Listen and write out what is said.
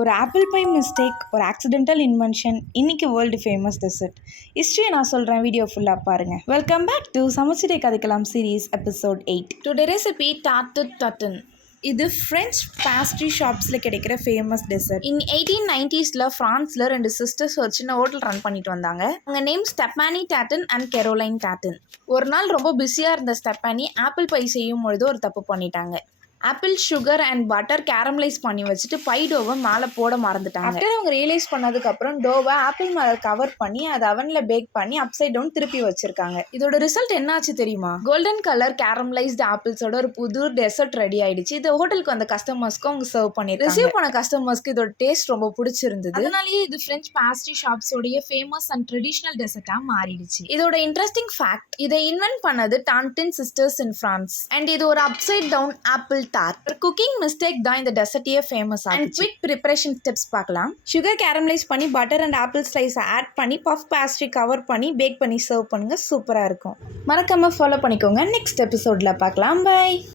ஒரு apple pie mistake, ஒரு accidental invention, இன்னைக்கு வேர்ல்டு ஃபேமஸ் டெசர்ட். ஹிஸ்ட்ரியை நான் சொல்கிறேன், வீடியோ ஃபுல்லாக பாருங்கள். வெல்கம் பேக் டு சமைச்சிட்டே கதைக்கலாம் series episode 8. Today recipe tarte tatin. இது ஃப்ரெஞ்ச் பேஸ்ட்ரி ஷாப்ஸில் கிடைக்கிற ஃபேமஸ் டெசர்ட். இன் 1890s ஃப்ரான்ஸில் 2 சிஸ்டர்ஸ் ஒரு சின்ன ஹோட்டல் ரன் பண்ணிட்டு வந்தாங்க. அவங்க நேம் ஸ்டெப்பானி டாட்டன் அண்ட் கெரோலைன் டாட்டன். ஒரு நாள் ரொம்ப பிஸியாக இருந்த ஸ்டெப்பானி ஆப்பிள் பை செய்யும் பொழுது ஒரு தப்பு பண்ணிட்டாங்க. Apple, sugar and butter caramelise பண்ணி வச்சுட்டு பை டோவை மேலே போட மறந்துட்டாங்க. ஆஃப்டர் அவங்க ரியலைஸ் பண்ணதுக்கப்புறம் டோவை ஆப்பிள் மேலே கவர் பண்ணி அதை அவனில் பேக் பண்ணி அப்சைட் டவுன் திருப்பி வச்சிருக்காங்க. இதோட ரிசல்ட் என்ன ஆச்சு தெரியுமா? கோல்டன் கலர் கேரமலைஸ்டு ஆப்பிள்ஸோட ஒரு புது டெசர்ட் ரெடி ஆயிடுச்சு. இந்த ஹோட்டலுக்கு வந்த கஸ்டமர்ஸ்க்கு அவங்க சர்வ் பண்ணி ரிசீவ் பண்ண கஸ்டமர்ஸ்க்கு இதோட டேஸ்ட் ரொம்ப பிடிச்சிருந்தது. அதனாலேயே இது ஃப்ரெஞ்ச் பேஸ்ட்ரி ஷாப்ஸோடைய ஃபேமஸ் அண்ட் ட்ரெடிஷனல் டெசர்ட்டா மாறிடுச்சு. இதோட இன்ட்ரெஸ்டிங் ஃபேக்ட், இதை இன்வென்ட் பண்ணது Tatin sisters in France. And இது ஒரு அப்சைட் டவுன் ஆப்பிள் ஒரு குக்கிங் மிஸ்டேக் தான் இந்த டெசர்ட்டியே ஃபேமஸ் ஆகுது. அண்ட் குவிக் ப்ரிப்பரேஷன் ஸ்டெப்ஸ் பார்க்கலாம். சுகர் கேரமலைஸ் பண்ணி butter and apple slice add பண்ணி பஃப் பேஸ்ட்ரி கவர் பண்ணி பேக் பண்ணி சர்வ் பண்ணுங்க. சூப்பராக இருக்கும். மறக்காம ஃபாலோ பண்ணிக்கோங்க. நெக்ஸ்ட் எபிசோட்ல பார்க்கலாம். பை.